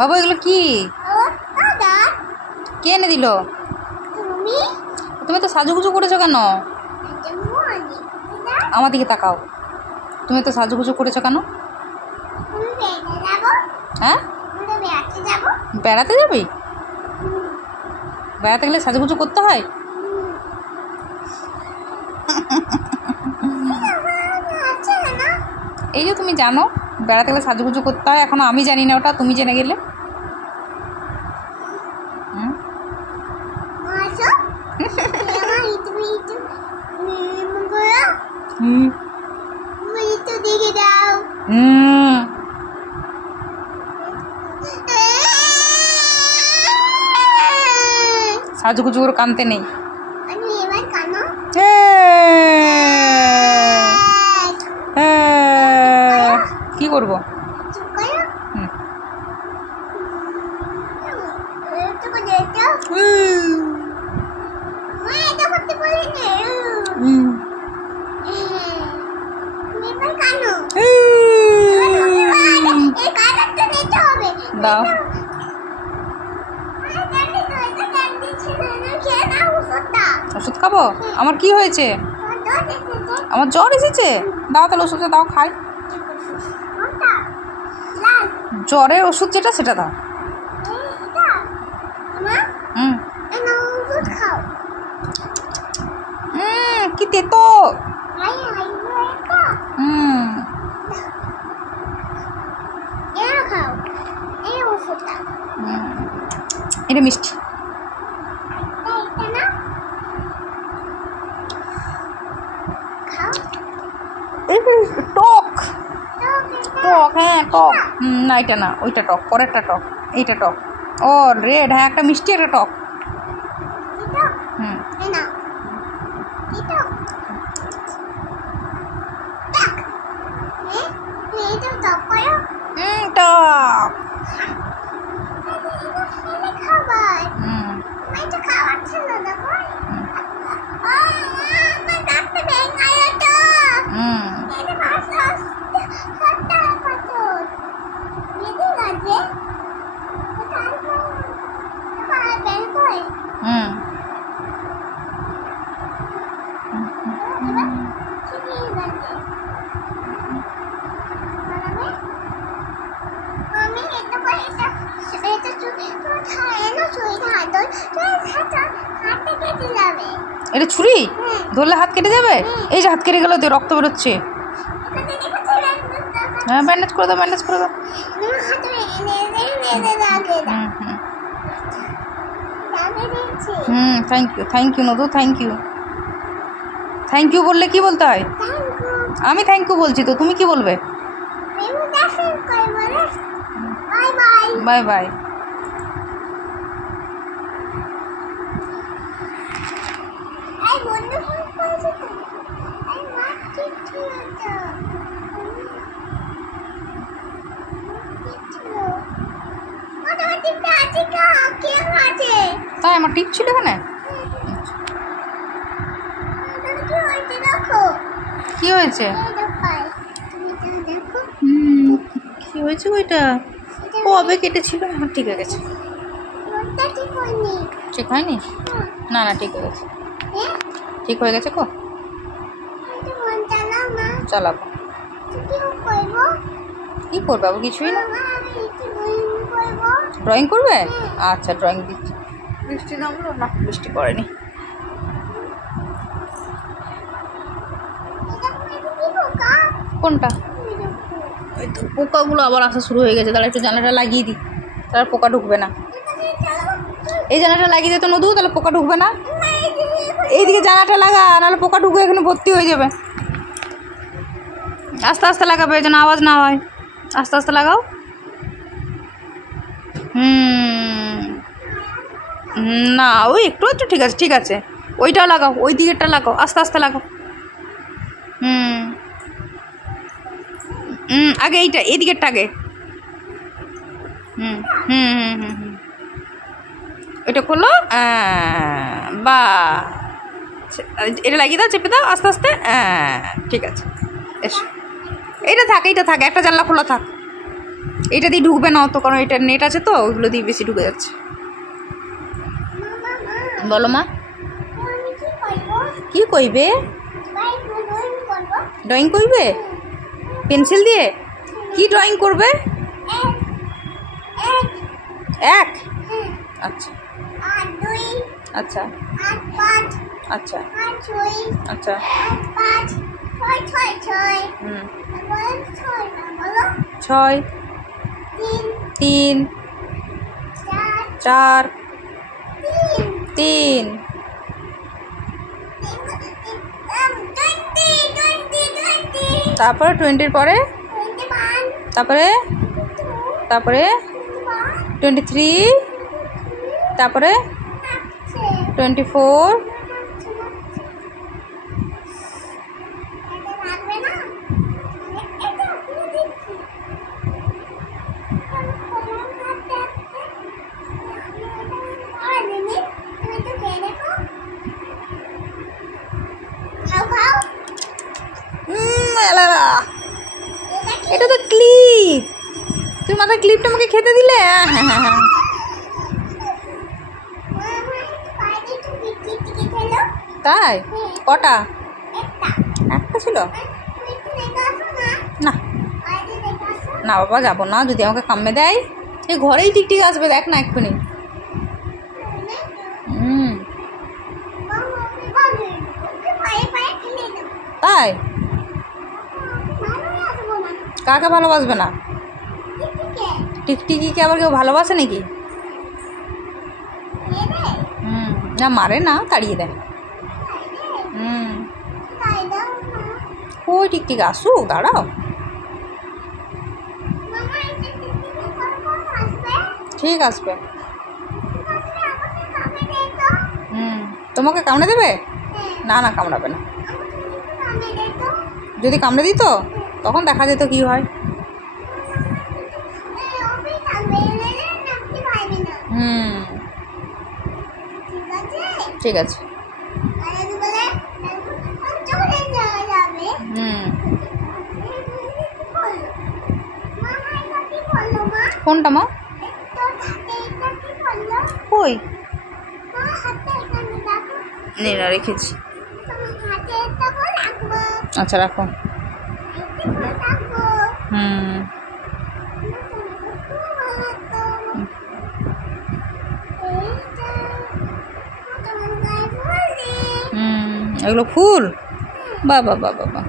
বাবা এগুলো কি? কে এনে দিল? তুমি তো সাজুগুজু করেছো কেন? আমার দিকে তাকাও। তুমি তো সাজুগুজু করেছো কেন? হ্যাঁ, বেড়াতে যাবি? বেড়াতে গেলে সাজুগুজু করতে হয়? এই যে তুমি জানো বেড়াতে গেলে সাজুগুজু করতে হয়, এখনো আমি জানি না, ওটা তুমি জেনে গেলে। সাজুগুজু করে কানতে নেই। কি করবো? দাও ওষুধ খাবো? আমার কি হয়েছে? আমার জ্বর এসেছে। দাও তাহলে ওষুধটা দাও, খাই। জ্বরের ওষুধ যেটা সেটা দাও। কি তেতো। এটা মিষ্টি। টক টক, হ্যাঁ টক। না এটা না, ওইটা টক, পরেরটা টক, এইটা টক। ও রেড, হ্যাঁ একটা মিষ্টি একটা টক। টক। এটা ছুরি ধরলে হাত কেটে যাবে। এই যে হাত কেটে গেল, রক্ত বেরোচ্ছে। হ্যাঁ ব্যান্ডেজ করে দাও, ব্যান্ডেজ করে দাও। Thank you, thank you Nodu, thank you. Thank you বললে কি বলতে হয়? আমি থ্যাংক ইউ বলছি তো, তুমি কি বলবে? Bye bye. তাই আমার টিপ ছিল এখানে। কি হয়েছে? কি হয়েছে ওইটা? কবে কেটেছিল? আমার ঠিক হয়ে গেছে। ঠিক হয়নি? না না ঠিক হয়ে গেছে, ঠিক হয়ে গেছে। কো চালাবো। কি করবে? কিছুই না। ড্রয়িং করবে? আচ্ছা ড্রয়িং দিচ্ছি। বৃষ্টি নামলো না? বৃষ্টি পড়েনি। কোনটা? ওই তো পোকাগুলো আবার আসা শুরু হয়ে গেছে। তাহলে একটু জানালাটা লাগিয়ে দিই, তাহলে পোকা ঢুকবে না। এই জানালাটা লাগিয়ে দিতে নদু, তাহলে পোকা ঢুকবে না। এইদিকে জানালাটা লাগা, নাহলে পোকা ঢুকে এখানে ভর্তি হয়ে যাবে। আস্তে আস্তে লাগাবে যেন আওয়াজ না হয়। আস্তে আস্তে লাগাও। না ওই একটু একটু ঠিক আছে, ঠিক আছে। ওইটাও লাগাও, ওই দিকেরটা লাগাও, আস্তে আস্তে লাগাও। আগে এইটা, এই দিকেরটা আগে। এটা খোলো। বা এটা লাগিয়ে দাও, চেপে দাও আস্তে আস্তে। ঠিক আছে, এসো। এইটা থাক, এইটা থাক, একটা জানলা খোলা থাক। এটা দিয়ে ঢুকবে না অত, কারণ এটা নেট আছে তো, ওইগুলো দিয়ে বেশি ঢুকে যাচ্ছে। বলো মা, কি কইবে? ড্রয়িং করবে পেন্সিল দিয়ে? কি ড্রয়িং করবে? এক, আচ্ছা আচ্ছা আচ্ছা আচ্ছা, হুম, 6, 3, 4, 3, তারপরে 20 পরে, তারপরে 23, তারপরে 24, এটা তো ক্লিপ, তুমি মাথায় ক্লিপটা আমাকে খেতে দিলে। তাই? কটা? একটা ছিল না, না বাবা যাবো না, যদি আমাকে কামড়ে দেয়। এই ঘরেই টিকটিক আসবে, দেখ না এক্ষুনি। তাই? কাকে ভালোবাসবে না? টিকটিকিকে আবার কেউ ভালোবাসে নাকি? না মারে না, তাড়িয়ে দেয়। ওই টিকটিক আসুক, দাঁড়াও। ঠিক আসবে। তোমাকে কামড়ে দেবে? না না, কামড়াবে না। যদি কামড়ে দিত তখন দেখা যেত কি হয়। ঠিক আছে। কোনটা মা? কই? না রেখেছি। আচ্ছা রাখো। এগুলো ফুল? বাবা বাবা বাবা,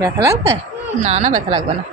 ব্যথা লাগবে? না না, ব্যথা লাগবে না।